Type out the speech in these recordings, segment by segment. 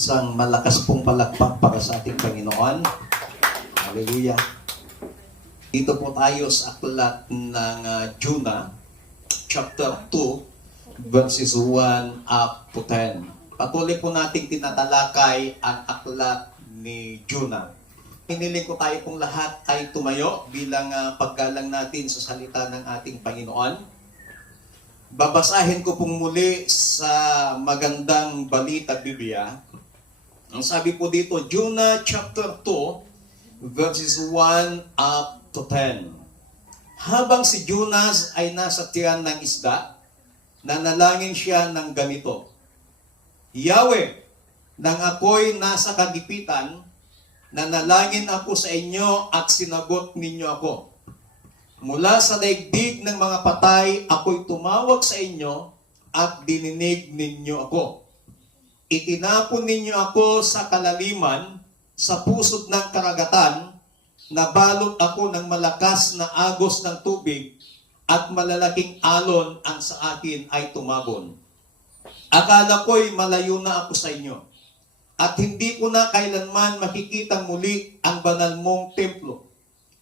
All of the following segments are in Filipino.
Isang malakas pong palakpak para sa ating Panginoon. Hallelujah. Dito po tayo sa aklat ng Jonah, chapter 2, verses 1 up to 10. Patuloy po nating tinatalakay ang aklat ni Jonah. Hiniling ko tayo pong lahat ay tumayo bilang paggalang natin sa salita ng ating Panginoon. Babasahin ko pong muli sa magandang balita Biblia. Ang sabi po dito, Jonah chapter 2, verses 1 up to 10. Habang si Jonas ay nasa tiyan ng isda, nanalangin siya ng ganito, Yahweh, nang ako'y nasa kagipitan, nanalangin ako sa inyo at sinagot ninyo ako. Mula sa daigdig ng mga patay, ako'y tumawag sa inyo at dininig ninyo ako. Itinapon ninyo ako sa kalaliman, sa pusod ng karagatan, nabalot ako ng malakas na agos ng tubig, at malalaking alon ang sa akin ay tumabon. Akala ko'y malayo na ako sa inyo, at hindi ko na kailanman makikitang muli ang banal mong templo.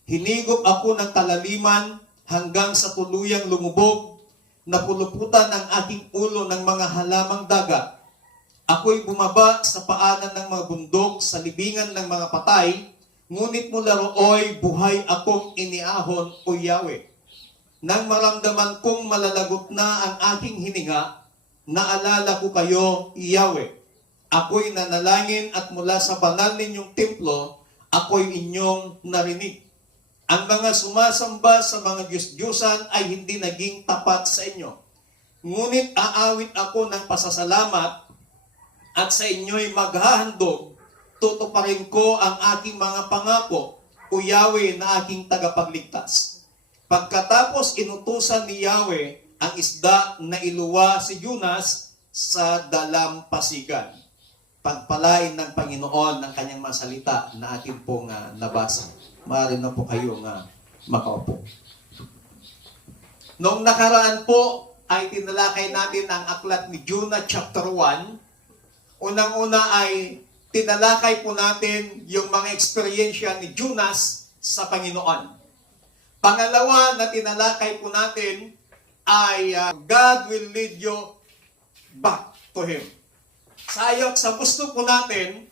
Hinigop ako ng kalaliman hanggang sa tuluyang lumubog, napuluputan ang aking ulo ng mga halamang dagat. Ako'y bumaba sa paanan ng mga bundok sa libingan ng mga patay, ngunit mula rooy buhay akong iniahon, O Yahweh. Nang maramdaman kong malalagot na ang aking hininga, naalala ko kayo, Yahweh. Ako'y nanalangin at mula sa banal ninyong templo, ako'y inyong narinig. Ang mga sumasamba sa mga Diyos-Diyosan ay hindi naging tapat sa inyo. Ngunit aawit ako ng pasasalamat at sa inyo'y maghahandog, tutuparin ko ang aking mga pangako, O Yahweh na aking tagapagligtas. Pagkatapos inutusan ni Yahweh ang isda na iluwa si Jonas sa dalampasigan. Pagpalain ng Panginoon ng kanyang masalita na atin pong nabasa. Maaari na po kayo makaupo. Noong nakaraan po ay tinalakay natin ang aklat ni Jonah chapter 1. Unang-una ay tinalakay po natin yung mga eksperyensya ni Jonas sa Panginoon. Pangalawa na tinalakay po natin ay God will lead you back to Him. Sayok sa gusto po natin,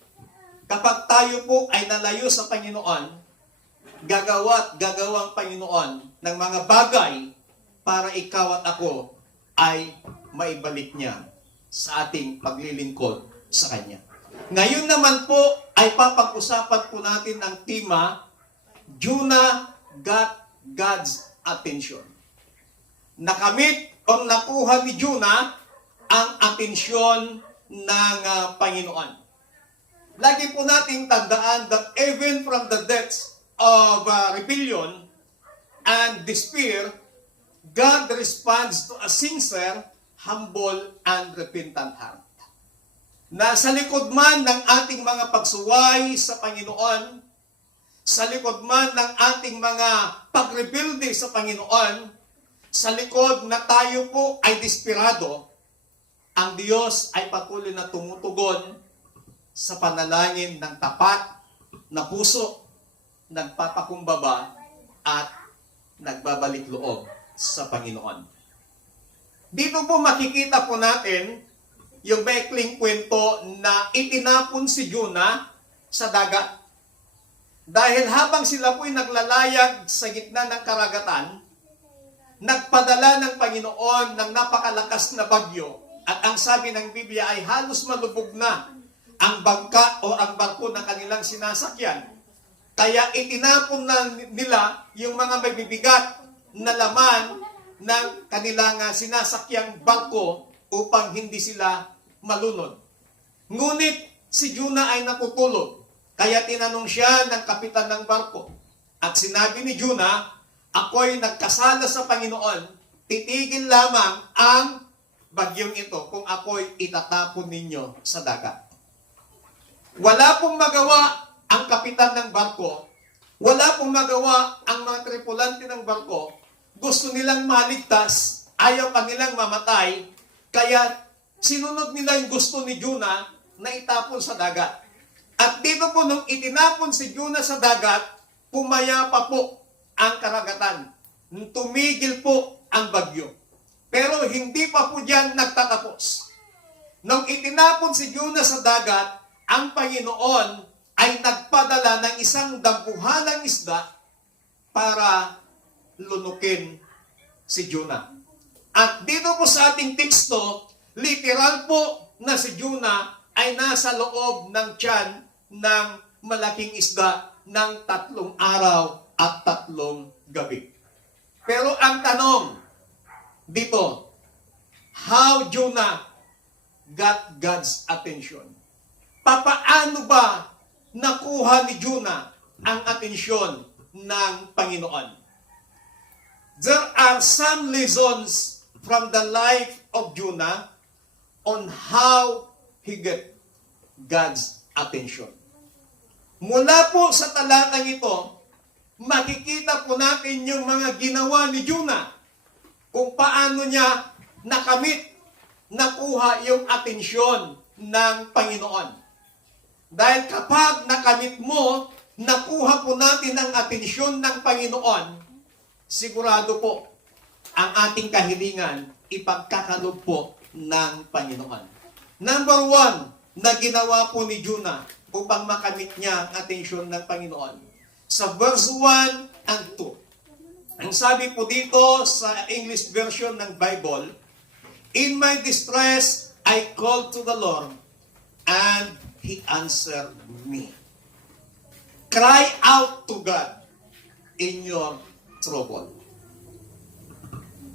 kapag tayo po ay nalayo sa Panginoon, gagawang Panginoon ng mga bagay para ikaw at ako ay maibalik niya sa ating paglilingkod sa Kanya. Ngayon naman po ay papag-usapan po natin ang tema, Jonah got God's attention. Nakamit o nakuha ni Jonah ang atensyon ng Panginoon. Lagi po nating tandaan that even from the depths of rebellion and despair, God responds to a sincere, humble, and repentant heart. Nasa likod man ng ating mga pagsuway sa Panginoon, sa likod man ng ating mga pagrebelde sa Panginoon, sa likod na tayo po ay desperado, ang Diyos ay patuloy na tumutugon sa panalangin ng tapat na puso, nagpapakumbaba at nagbabalik loob sa Panginoon. Dito po makikita po natin yung maikling kwento na itinapon si Jonah sa dagat. Dahil habang sila po'y naglalayag sa gitna ng karagatan, nagpadala ng Panginoon ng napakalakas na bagyo. At ang sabi ng Biblia ay halos malubog na ang bangka o ang barko na kanilang sinasakyan. Kaya itinapon na nila yung mga mabibigat na laman ng kanilang sinasakyang barko upang hindi sila malunod. Ngunit si Jonah ay natutulog. Kaya tinanong siya ng kapitan ng barko. At sinabi ni Jonah, ako'y nagkasala sa Panginoon, titigil lamang ang bagyong ito kung ako'y itatapon ninyo sa dagat. Wala pong magawa ang kapitan ng barko, wala pong magawa ang mga tripulante ng barko, gusto nilang maligtas, ayaw pa nilang mamatay, kaya sinunod nila yung gusto ni Jonah na itapon sa dagat. At dito po nung itinapon si Jonah sa dagat, pumayapa po ang karagatan. Tumigil po ang bagyo. Pero hindi pa po diyan nagtatapos. Nung itinapon si Jonah sa dagat, ang Panginoon ay nagpadala ng isang dampuhalang isda para lunukin si Jonah. At dito po sa ating teksto, literal po na si Jonah ay nasa loob ng tiyan ng malaking isda ng 3 araw at 3 gabi. Pero ang tanong dito, how Jonah got God's attention? Papaano ba nakuha ni Jonah ang atensyon ng Panginoon? There are some lessons from the life of Jonah on how he get God's attention. Mula po sa talatang ito, makikita po natin yung mga ginawa ni Jonah, kung paano niya nakamit, nakuha yung atensyon ng Panginoon. Dahil kapag nakamit mo, nakuha po natin ang atensyon ng Panginoon, sigurado po, ang ating kahilingan, ipagkakaloob po ng Panginoon. Number 1 na ginawa po ni Jonah upang makamit niya ang atensyon ng Panginoon. Sa verse 1 and 2. Ang sabi po dito sa English version ng Bible, "In my distress, I called to the Lord, and He answered me." Cry out to God in your trouble.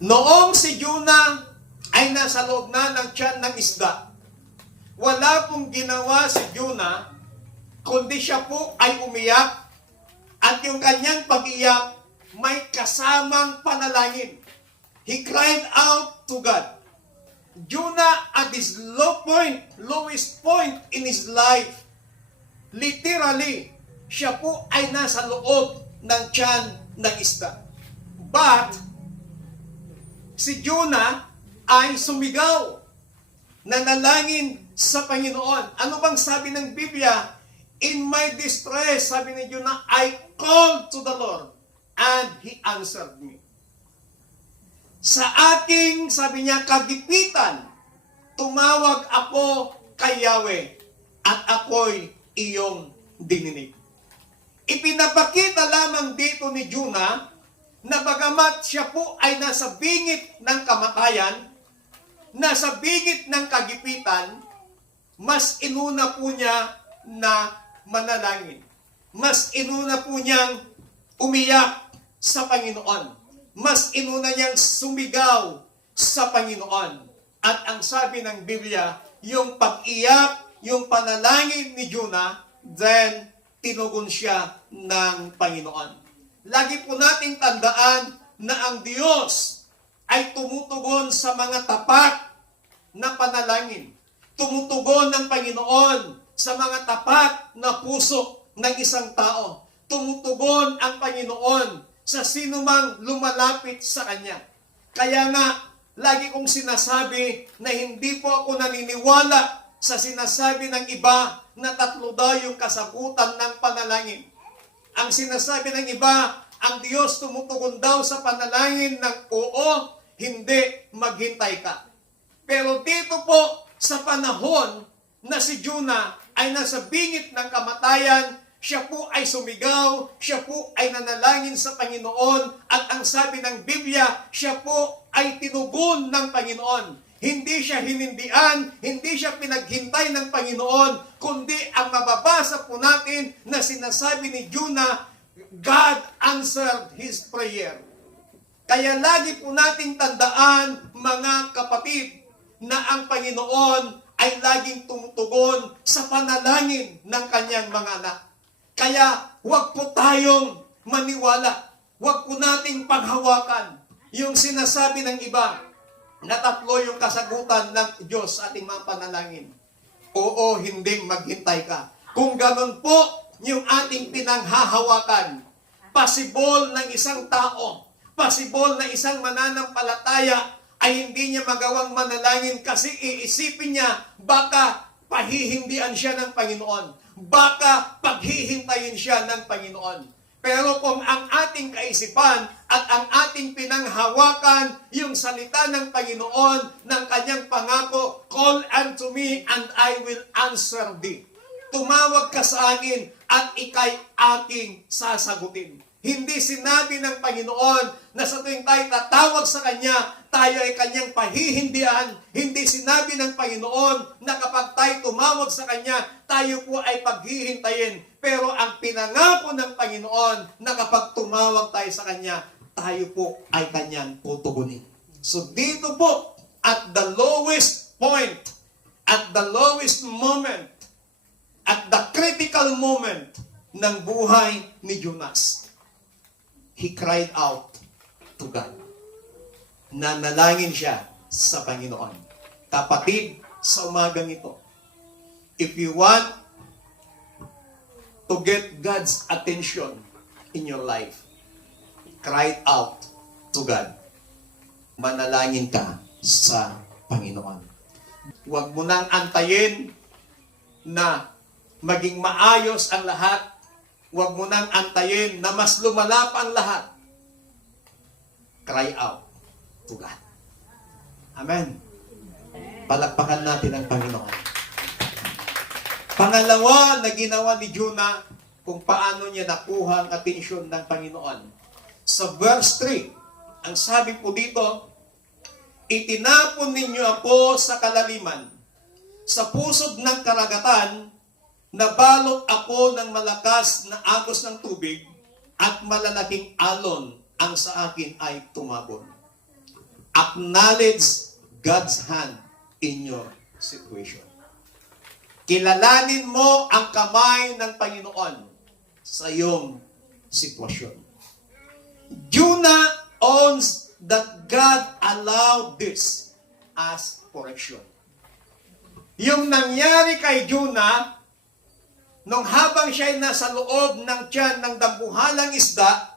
Noong si Jonah ay nasa loob na ng tiyan ng isda, wala pong ginawa si Jonah, kundi siya po ay umiyak, at yung kanyang pag-iyak may kasamang panalangin. He cried out to God. Jonah at his lowest point in his life, literally, siya po ay nasa loob ng tiyan ng isda. But, si Jonah ay sumigaw, nanalangin sa Panginoon. Ano bang sabi ng Biblia? In my distress, sabi ni Jonah, I called to the Lord, and He answered me. Sa aking, sabi niya, kagipitan, tumawag ako kay Yahweh, at ako'y iyong dininig. Ipinapakita lamang dito ni Jonah na bagamat siya po ay nasa bingit ng kamatayan, nasa bingit ng kagipitan, mas inuna po niya na manalangin. Mas inuna po niyang umiyak sa Panginoon. Mas inuna niyang sumigaw sa Panginoon. At ang sabi ng Biblia, yung pag-iyak, yung panalangin ni Jonah, then tinugon siya ng Panginoon. Lagi po nating tandaan na ang Diyos ay tumutugon sa mga tapat na panalangin. Tumutugon ng Panginoon sa mga tapat na puso ng isang tao. Tumutugon ang Panginoon sa sinumang lumalapit sa Kanya. Kaya nga, lagi kong sinasabi na hindi po ako naniniwala sa sinasabi ng iba na 3 daw yung kasagutan ng panalangin. Ang sinasabi ng iba, ang Diyos tumutugon daw sa panalangin ng oo, hindi, maghintay ka. Pero dito po, sa panahon na si Jonah ay nasa bingit ng kamatayan, siya po ay sumigaw, siya po ay nanalangin sa Panginoon, at ang sabi ng Biblia, siya po ay tinugon ng Panginoon. Hindi siya hinindian, hindi siya pinaghintay ng Panginoon, kundi ang mababasa po natin na sinasabi ni Jonah, God answered his prayer. Kaya lagi po nating tandaan, mga kapatid, na ang Panginoon ay laging tumutugon sa panalangin ng kanyang mga anak. Kaya huwag po tayong maniwala, huwag po nating paghawakan yung sinasabi ng iba na 3 yung kasagutan ng Diyos sa ating mga panalangin. Oo, hindi, maghintay ka. Kung ganun po yung ating pinanghahawakan, possible ng isang tao, possible na isang mananampalataya ay hindi niya magawang manalangin kasi iisipin niya, baka pahihindian siya ng Panginoon. Baka paghihintayin siya ng Panginoon. Pero kung ang ating kaisipan at ang ating pinanghawakan yung salita ng Panginoon ng kanyang pangako, call unto me and I will answer thee. Tumawag ka sa akin at ikay aking sasagutin. Hindi sinabi ng Panginoon na sa tuwing tayo tatawag sa Kanya, tayo ay Kanyang pahihindihan. Hindi sinabi ng Panginoon na kapag tayo tumawag sa Kanya, tayo po ay paghihintayin. Pero ang pinangako ng Panginoon na kapag tumawag tayo sa Kanya, tayo po ay Kanyang tutugunin. So dito po, at the lowest point, at the lowest moment, at the critical moment ng buhay ni Jonas, he cried out to God. Nanalangin siya sa Panginoon. Kapatid, sa umagang ito, if you want to get God's attention in your life, cry out to God. Manalangin ka sa Panginoon. Huwag mo nang antayin na maging maayos ang lahat. Huwag mo nang antayin na mas lumala pa ang lahat. Cry out to God. Amen. Palakpakan natin ang Panginoon. Pangalawa na ginawa ni Jonah kung paano niya nakuha ang atensyon ng Panginoon. Sa verse 3, ang sabi po dito, itinapon ninyo ako sa kalaliman, sa pusod ng karagatan, nabalot ako ng malakas na agos ng tubig at malalaking alon ang sa akin ay tumabon. Acknowledge God's hand in your situation. Kilalanin mo ang kamay ng Panginoon sa iyong sitwasyon. Jonah owns that God allowed this as correction. Yung nangyari kay Jonah, nung habang siya ay nasa loob ng tiyan ng dambuhalang isda,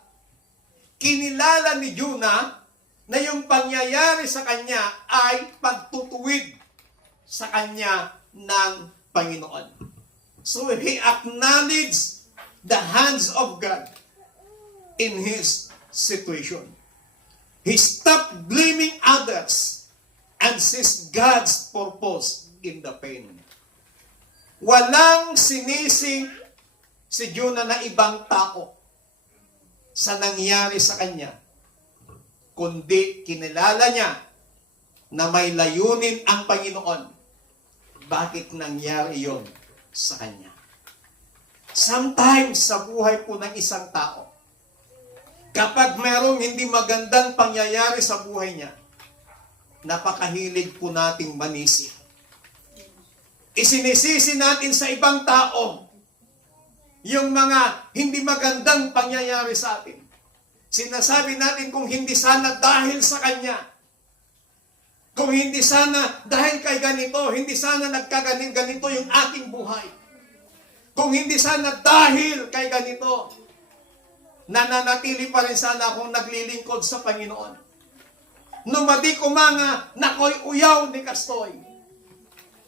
kinilala ni Jonah na yung pangyayari sa kanya ay pagtutuwid sa kanya ng Panginoon. So he acknowledged the hands of God in his situation. He stopped blaming others and sees God's purpose in the pain. Walang sinising si Jonah na ibang tao sa nangyari sa kanya, kundi kinilala niya na may layunin ang Panginoon. Bakit nangyari yon sa kanya? Sometimes sa buhay po ng isang tao, kapag merong hindi magandang pangyayari sa buhay niya, napakahilig po nating manisi. Isinisisi natin sa ibang tao yung mga hindi magandang pangyayari sa atin. Sinasabi natin kung hindi sana dahil sa kanya, kung hindi sana dahil kay ganito, hindi sana nagkaganito yung ating buhay. Kung hindi sana dahil kay ganito, nananatili pa rin sana akong naglilingkod sa Panginoon. Numadi ko mga nakoy uyaw ni Kastoy.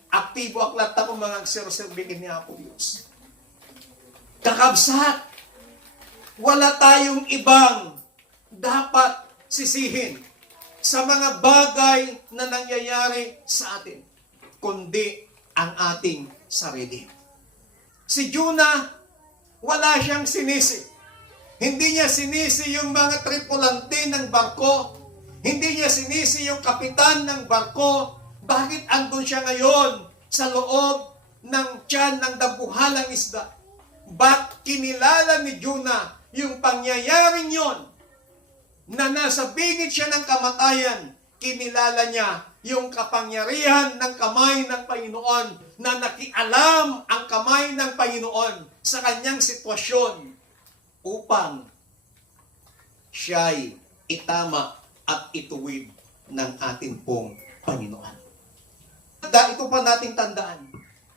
Aktibo aklat ako mga agserserbikin ni Apo Diyos. Kakabsat, wala tayong ibang dapat sisihin sa mga bagay na nangyayari sa atin, kundi ang ating sarili. Si Jonah, wala siyang sinisi. Hindi niya sinisi yung mga tripulante ng barko. Hindi niya sinisi yung kapitan ng barko. Bakit andun siya ngayon sa loob ng tiyan ng dambuhalang isda? Ba't kinilala ni Jonah yung pangyayaring yon na nasa bingit siya ng kamatayan? Kinilala niya yung kapangyarihan ng kamay ng Panginoon, na nakialam ang kamay ng Panginoon sa kanyang sitwasyon upang siya'y itama at ituwid ng ating pong Panginoon. Ito pa nating tandaan.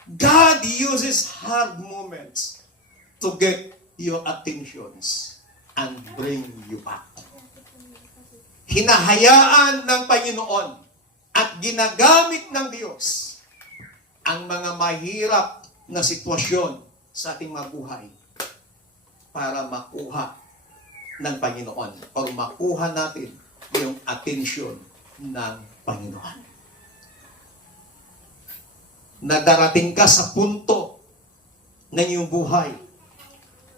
God uses hard moments to get your attentions and bring you back. Hinahayaan ng Panginoon at ginagamit ng Diyos ang mga mahirap na sitwasyon sa ating mga buhay para makuha ng Panginoon o makuha natin yung atensyon ng Panginoon. Nadarating ka sa punto ng iyong buhay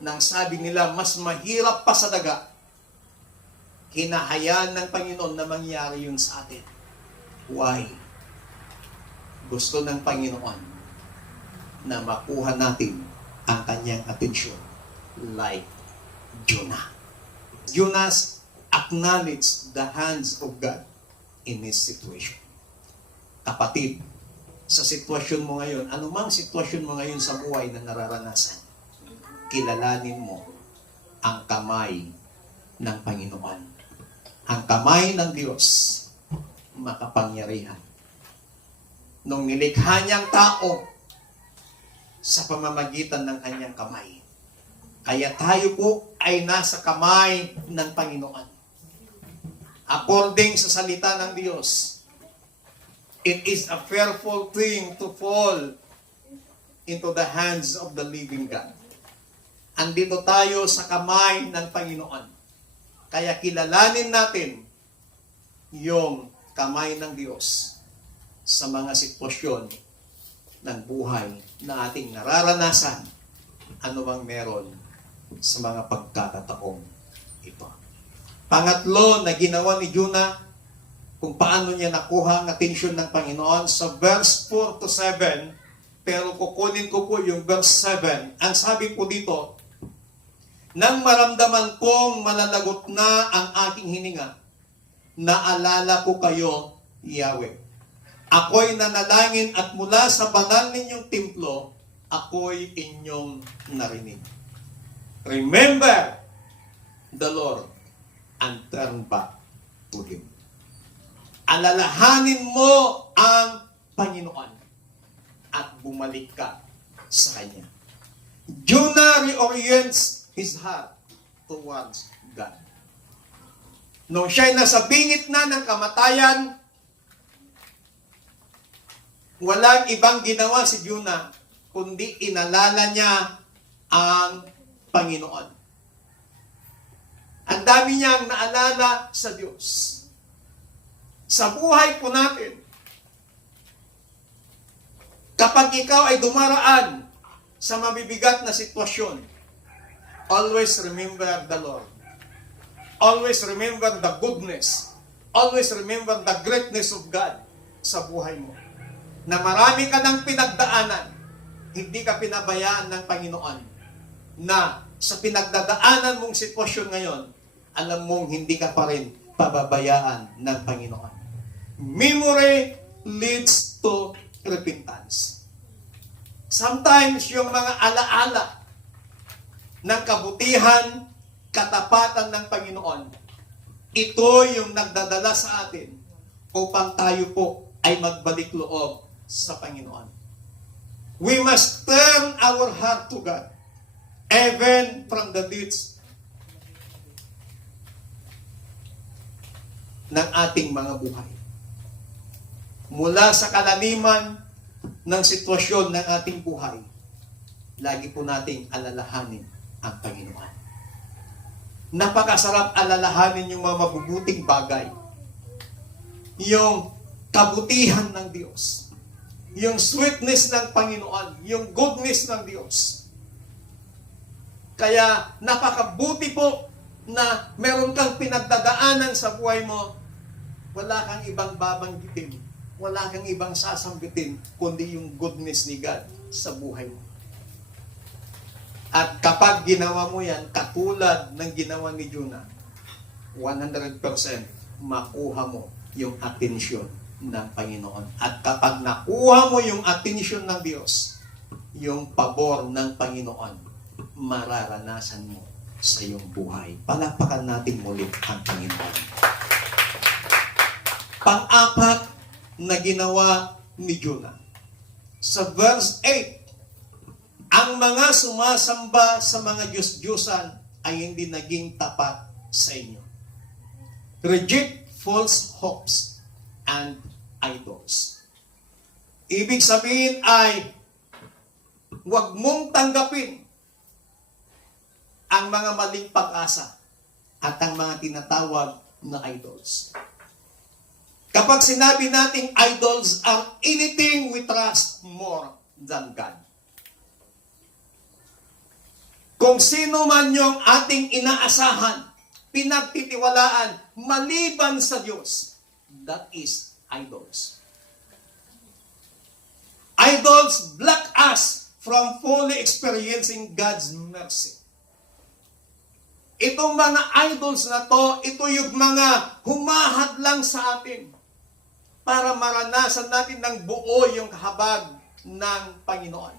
nang sabi nila mas mahirap pa sa daga, hinahayaan ng Panginoon na mangyari yun sa atin. Why? Gusto ng Panginoon na makuha natin ang kanyang atensyon like Jonah. Jonah acknowledged the hands of God in his situation. Kapatid, sa sitwasyon mo ngayon, anumang sitwasyon mo ngayon sa buhay na nararanasan, kilalanin mo ang kamay ng Panginoon. Ang kamay ng Diyos, makapangyarihan. Nung nilikha niyang tao sa pamamagitan ng kanyang kamay. Kaya tayo po ay nasa kamay ng Panginoon. According sa salita ng Diyos, it is a fearful thing to fall into the hands of the living God. Andito tayo sa kamay ng Panginoon. Kaya kilalanin natin yung kamay ng Diyos sa mga sitwasyon ng buhay na ating nararanasan, anumang meron sa mga pagkakataong ito. Pangatlo na ginawa ni Jonah, kung paano niya nakuha ang atensyon ng Panginoon sa verse 4 to 7, pero kukunin ko po yung verse 7. Ang sabi po dito, nang maramdaman kong malalagot na ang aking hininga, naalala ko kayo, Yahweh. Ako'y nanalangin at mula sa banal ninyong templo, ako'y inyong narinig. Remember the Lord and turn back to Him. Alalahanin mo ang Panginoon at bumalik ka sa Kanya. Jonah reorients his heart towards God. Nung siya'y nasa bingit na ng kamatayan, walang ibang ginawa si Jonah, kundi inalala niya ang Panginoon. Ang dami niyang naalala sa Diyos. Sa buhay po natin, kapag ikaw ay dumaraan sa mabibigat na sitwasyon, always remember the Lord. Always remember the goodness. Always remember the greatness of God sa buhay mo. Na marami ka ng pinagdaanan, hindi ka pinabayaan ng Panginoon. Na sa pinagdadaanan mong sitwasyon ngayon, alam mong hindi ka pa rin pababayaan ng Panginoon. Memory leads to repentance. Sometimes yung mga alaala ng kabutihan, katapatan ng Panginoon, ito yung nagdadala sa atin upang tayo po ay magbalik loob sa Panginoon. We must turn our heart to God, even from the deeds ng ating mga buhay. Mula sa kalaliman ng sitwasyon ng ating buhay, lagi po nating alalahanin ang Panginoon. Napakasarap alalahanin yung mga mabubuting bagay. Yung kabutihan ng Diyos. Yung sweetness ng Panginoon. Yung goodness ng Diyos. Kaya napakabuti po na meron kang pinagdadaanan sa buhay mo, wala kang ibang babanggitin, wala kang ibang sasambitin, kundi yung goodness ni God sa buhay mo. At kapag ginawa mo yan, katulad ng ginawa ni Jonah, 100% makuha mo yung atensyon ng Panginoon. At kapag nakuha mo yung atensyon ng Diyos, yung pabor ng Panginoon, mararanasan mo sa iyong buhay. Palakpakan natin muli ang Panginoon. Pang-apat na ginawa ni Jonah. Sa verse 8, ang mga sumasamba sa mga Diyos-Diyosan ay hindi naging tapat sa inyo. Reject false hopes and idols. Ibig sabihin ay, huwag mong tanggapin ang mga maling pag-asa at ang mga tinatawag na idols. Kapag sinabi nating idols are anything we trust more than God. Kung sino man yung ating inaasahan, pinagtitiwalaan, maliban sa Diyos, that is idols. Idols block us from fully experiencing God's mercy. Itong mga idols na to, ito yung mga humahad lang sa atin para maranasan natin ng buo yung kahabag ng Panginoon.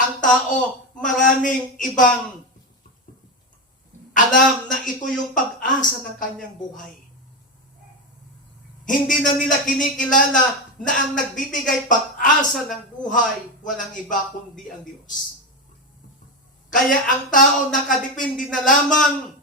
Ang tao, maraming ibang alam na ito yung pag-asa ng kanyang buhay. Hindi na nila kinikilala na ang nagbibigay pag-asa ng buhay, walang iba kundi ang Diyos. Kaya ang tao nakadepende na lamang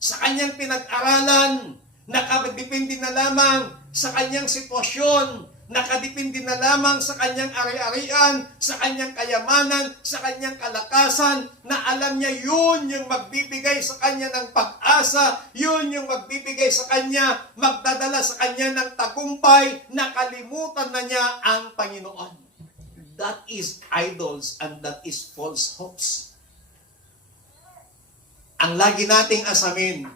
sa kanyang pinag-aralan, nakadepende na lamang sa kanyang sitwasyon, nakadepende na lamang sa kanyang ari-arian, sa kanyang kayamanan, sa kanyang kalakasan, na alam niya yun yung magbibigay sa kanya ng pag-asa, yun yung magbibigay sa kanya, magdadala sa kanya ng tagumpay, nakalimutan na niya ang Panginoon. That is idols and that is false hopes. Ang lagi nating asamin,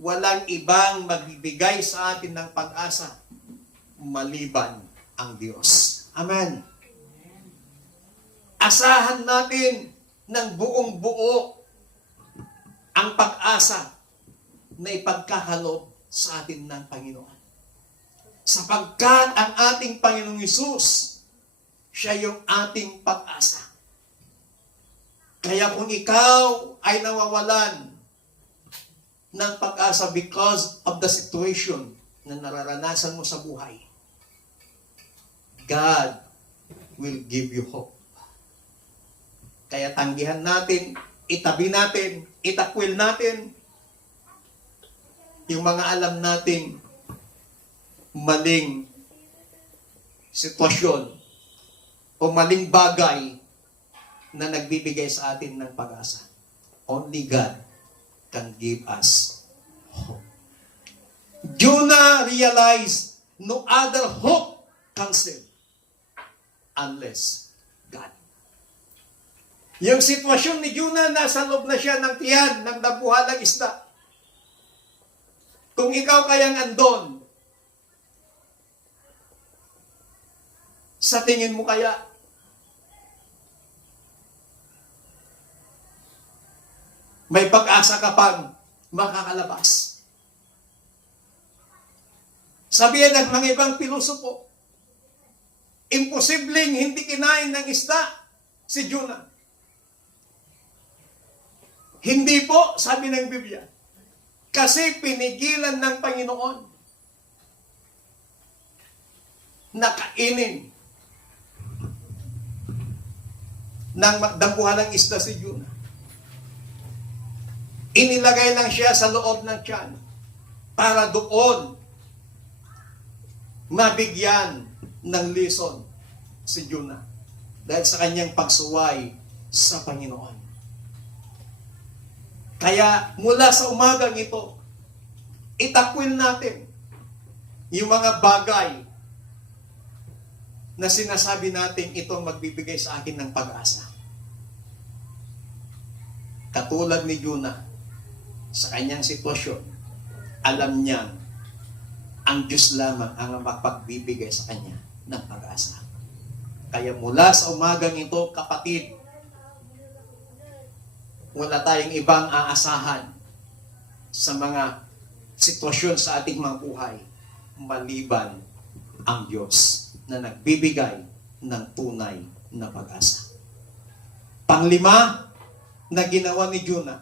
walang ibang magbibigay sa atin ng pag-asa maliban ang Diyos. Amen. Asahan natin ng buong buo ang pag-asa na ipagkakalob sa atin ng Panginoon. Sapagkat ang ating Panginoong Hesus, siya yung ating pag-asa. Kaya kung ikaw ay nawawalan ng pag-asa because of the situation na nararanasan mo sa buhay, God will give you hope. Kaya tanggihan natin, itabi natin, itakwil natin yung mga alam nating maling sitwasyon o maling bagay na nagbibigay sa atin ng pag-asa. Only God can give us hope. Jonah realized no other hope can save unless God. Yung sitwasyon ni Jonah, nasa loob na siya ng tiyan ng dabuhalang isda. Kung ikaw kayang andon, sa tingin mo kaya, may pag-asa ka pang makakalabas? Sabihan ng mga ibang pilosopo, imposibleng hindi kinain ng isda si Jonah. Hindi po, sabi ng Biblia, kasi pinigilan ng Panginoon na kainin ng dabuhalang isda si Jonah. Inilagay lang siya sa loob ng tiyan para doon mabigyan ng lesson si Jonah dahil sa kanyang pagsuway sa Panginoon. Kaya mula sa umagang ito, itakwil natin yung mga bagay na sinasabi natin itong magbibigay sa akin ng pag-asa. Katulad ni Jonah, sa kanyang sitwasyon, alam niyang ang Diyos lamang ang mapagbibigay sa kanya ng pag-asa. Kaya mula sa umagang ito, kapatid, wala tayong ibang aasahan sa mga sitwasyon sa ating mga buhay maliban ang Diyos na nagbibigay ng tunay na pag-asa. Panglima na ginawa ni Jonah,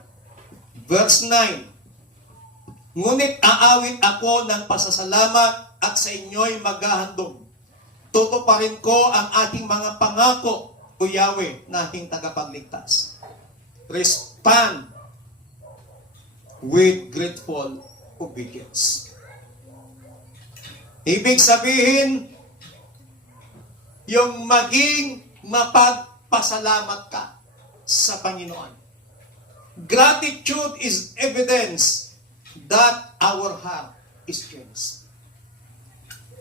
verse 9, ngunit aawit ako ng pasasalamat at sa inyo'y maghahandog. Tutuparin ko ang ating mga pangako, O Yahweh, na aking tagapagligtas. Respond with grateful obedience. Ibig sabihin, yung maging mapagpasalamat ka sa Panginoon. Gratitude is evidence that our heart is changed.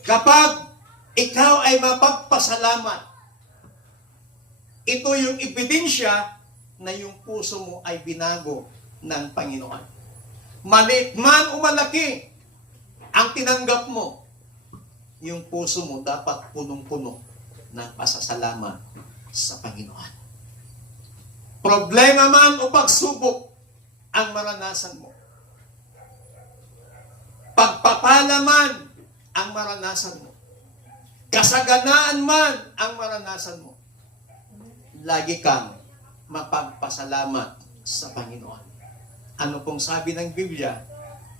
Kapag ikaw ay mapagpasalamat, ito yung ebidensya na yung puso mo ay binago ng Panginoon. Maliit man o malaki ang tinanggap mo, yung puso mo dapat punong-puno ng pasasalamat sa Panginoon. Problema man o pagsubok ang maranasan mo. Pagpapala man ang maranasan mo. Kasaganaan man ang maranasan mo. Lagi kang mapagpasalamat sa Panginoon. Ano pong sabi ng Biblia?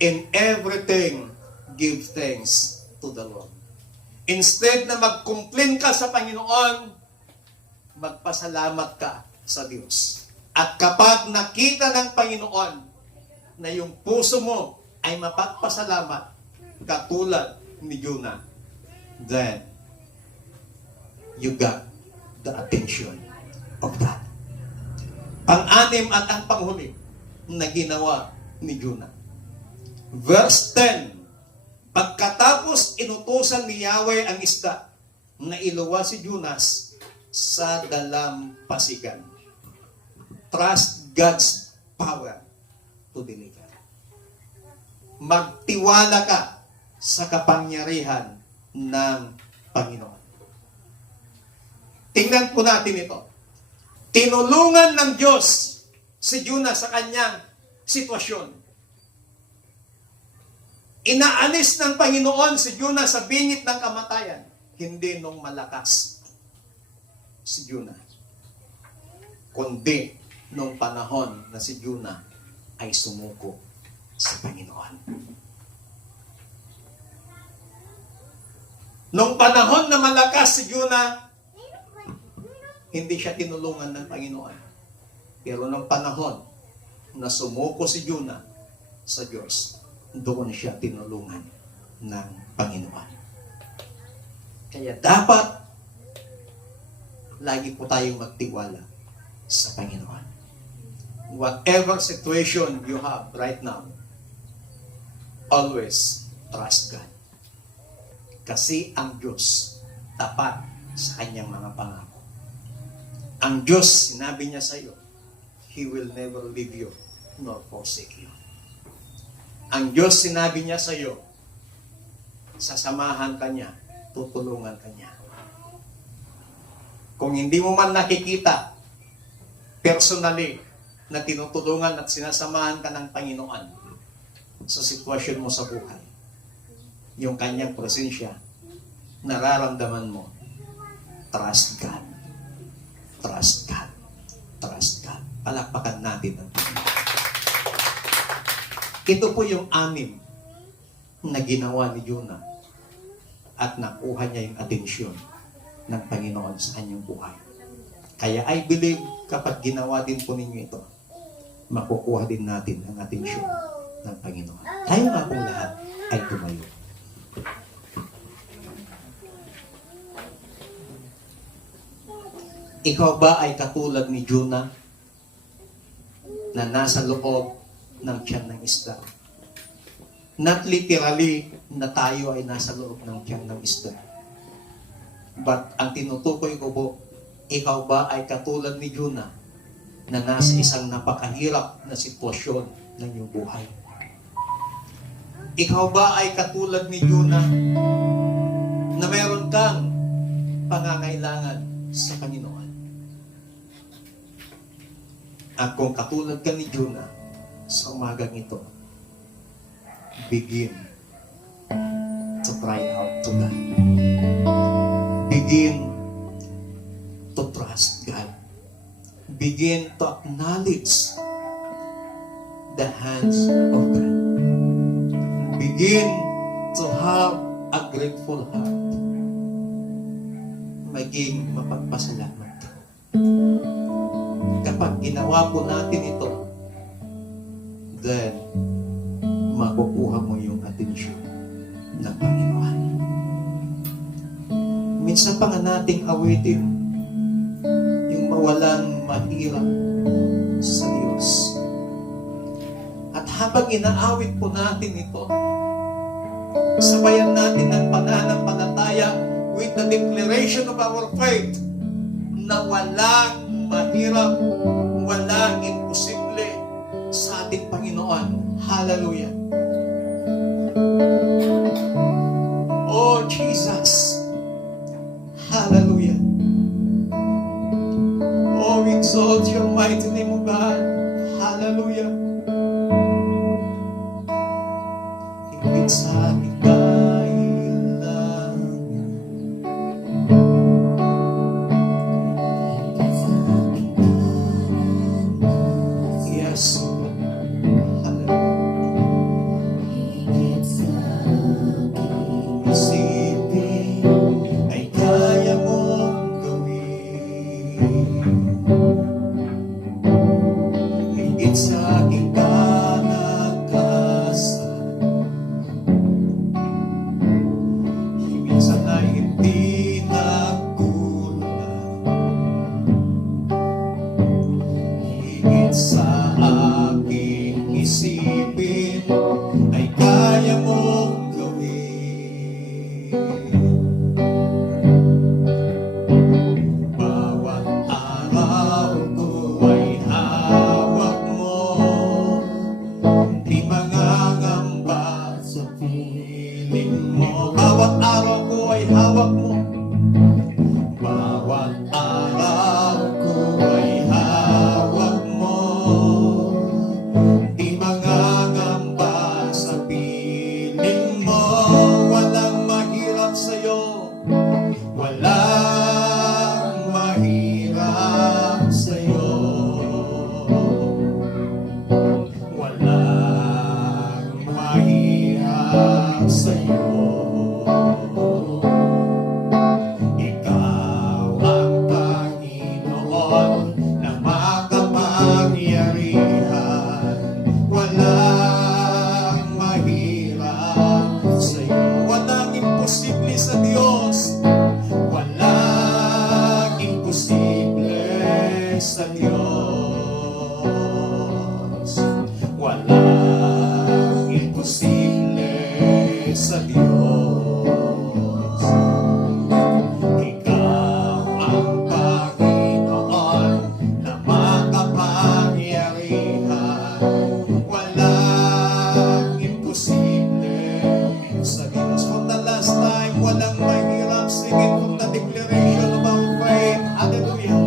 In everything, give thanks to the Lord. Instead na mag-complain ka sa Panginoon, magpasalamat ka sa Diyos. At kapag nakita ng Panginoon na yung puso mo ay mapagpasalamat, katulad ni Jonah, then you got the attention of God. Pang-anim at ang panghuli na ginawa ni Jonah. Verse 10, pagkatapos inutusan ni Yahweh ang isda na iluwa si Jonas sa dalampasigan. Trust God's power to deliver. Magtiwala ka sa kapangyarihan ng Panginoon. Tingnan po natin ito. Tinulungan ng Diyos si Jonas sa kanyang sitwasyon. Inaalis ng Panginoon si Jonas sa bingit ng kamatayan, hindi nung malakas si Jonah, kundi nung panahon na si Jonah ay sumuko sa Panginoon. Nung panahon na malakas si Jonah, hindi siya tinulungan ng Panginoon. Pero nung panahon na sumuko si Jonah sa Diyos, doon siya tinulungan ng Panginoon. Kaya dapat lagi po tayong magtiwala sa Panginoon. Whatever situation you have right now, always trust God. Kasi ang Diyos tapat sa kanyang mga pangako. Ang Diyos, sinabi niya sa iyo, He will never leave you nor forsake you. Ang Diyos, sinabi niya sa iyo, sasamahan ka niya, tutulungan ka niya. Kung hindi mo man nakikita personally na tinutulungan at sinasamahan ka ng Panginoon sa sitwasyon mo sa buhay, yung kanyang presensya, nararamdaman mo, trust God. Trust God. Trust God. Palakpakan natin ang Panginoon. Ito po yung 6 na ginawa ni Jonah at nakuha niya yung atensyon ng Panginoon sa kanyang buhay. Kaya I believe kapag ginawa din po ninyo ito, makukuha din natin ang atensyon ng Panginoon. Tayo nga pong lahat ay tumayo. Ikaw ba ay katulad ni Jonah na nasa loob ng tiyan ng isda? Not literally na tayo ay nasa loob ng tiyan ng isda. But ang tinutukoy ko po, ikaw ba ay katulad ni Jonah na nasa isang napakahirap na sitwasyon ng iyong buhay? Ikaw ba ay katulad ni Jonah na meron kang pangangailangan sa Panginoon? At kung katulad ka ni Jonah sa umagang ito, begin to cry out to God. Begin to trust God. Begin to acknowledge the hands of God. Begin to have a grateful heart. Maging mapagpasalamat ka. Kapag ginawa po natin ito, then makukuha mo yung atensyon ng Panginoon. Isa pa nga nating awitin yung mawalang mahirap sa Diyos. At habang inaawit po natin ito, sabayan natin ng pananampalataya with the declaration of our faith na walang mahirap, walang imposible sa ating Panginoon. Hallelujah. Oh, Jesus. Hallelujah. Oh, we exalt your mighty name, O God. Hallelujah. Higit sa aking kailangan. Yes, O God. Hallelujah. Isipin ay kaya mong gawin. Higit sa aking kalakasan. Minsan ay hindi nagkulang. Higit sa aking isipin ay kaya mong gawin. Bawat araw ko ay hawak mo, di mangangamba sa piling mo. Bawat araw ko ay hawak mo. Bawat araw ko ay hawak mo, di mangangamba sa piling mo. Walang mahirap sa'yo, walang mahirap sa'yo, walang mahirap sa'yo. Ikaw ang Panginoon na makapangyarihan. Walang mahirap sa'yo. Walang imposible sa Diyos. Walang imposible sa Diyos. Walang imposible sa Diyos. Ikaw ang Panginoon na makapangyarihan. Walang imposible sa Diyos. For the last time, walang mahirap. Sing it from the declaration of our faith. Hallelujah.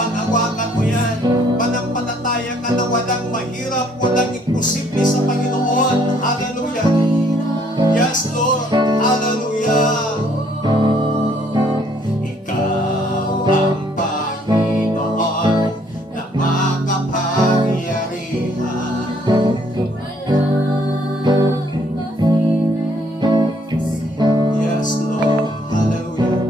Panghawakan mo yan. Panampalataya ka na walang mahirap, walang imposible sa Panginoon. Hallelujah. Yes, Lord. Hallelujah. Ikaw ang Panginoon na makapangyarihan. Yes, Lord. Hallelujah.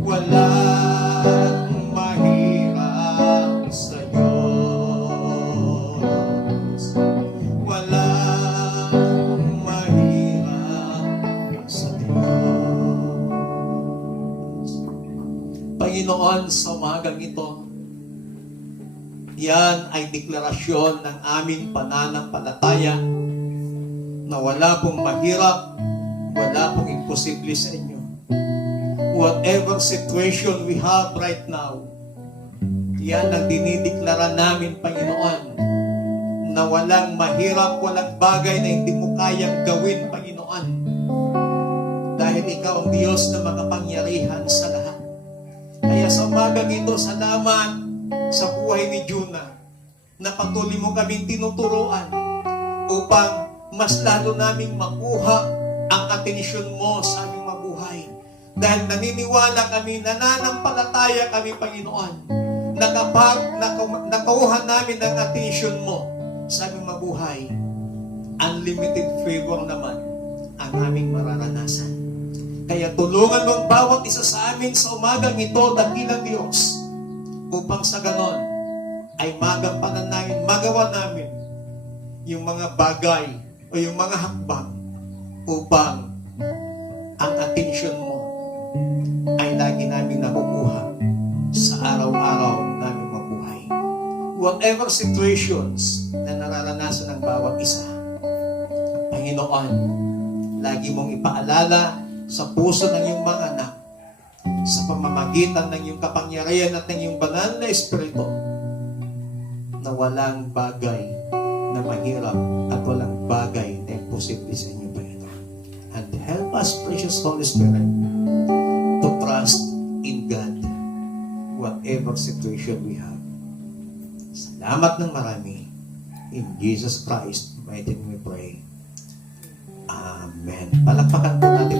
Walang mahirap sa Diyos. Walang mahirap sa Diyos. Panginoon, sa umagang ito, yan ay deklarasyon ng aming pananampalataya na wala pong mahirap, wala pong imposible sa inyo. Whatever situation we have right now, yan ang dinideklara namin, Panginoon, na walang mahirap, walang bagay na hindi mo kayang gawin, Panginoon. Dahil ikaw ang Diyos na makapangyarihan sa lahat. Kaya sa umagang ito, salamat sa buhay ni Jonah na patuloy mo kaming tinuturuan upang mas lalo naming makuha ang atensyon mo sa aming mabuhay. Dahil naniniwala kami, nananampalataya kami, Panginoon, na kapag nakuha namin ang atensyon mo sa aming mabuhay, unlimited favor naman ang aming mararanasan. Kaya tulungan mo ang bawat isa sa amin sa umagang ito, dakilang Diyos, upang sa ganon ay magampanan namin, magawa namin yung mga bagay o yung mga hakbang upang ang atensyon mo namin nakukuha sa araw-araw namin mabuhay. Whatever situations na nararanasan ng bawat isa, Panginoon, lagi mong ipaalala sa puso ng iyong mga anak, sa pamamagitan ng iyong kapangyarihan at ng iyong banal na Espiritu, na walang bagay na mahirap at walang bagay na imposible sa inyo, Panginoon. And help us, precious Holy Spirit, to trust in God, whatever situation we have. Salamat ng marami. In Jesus Christ, mighty name we pray. Amen. Palakpakan po natin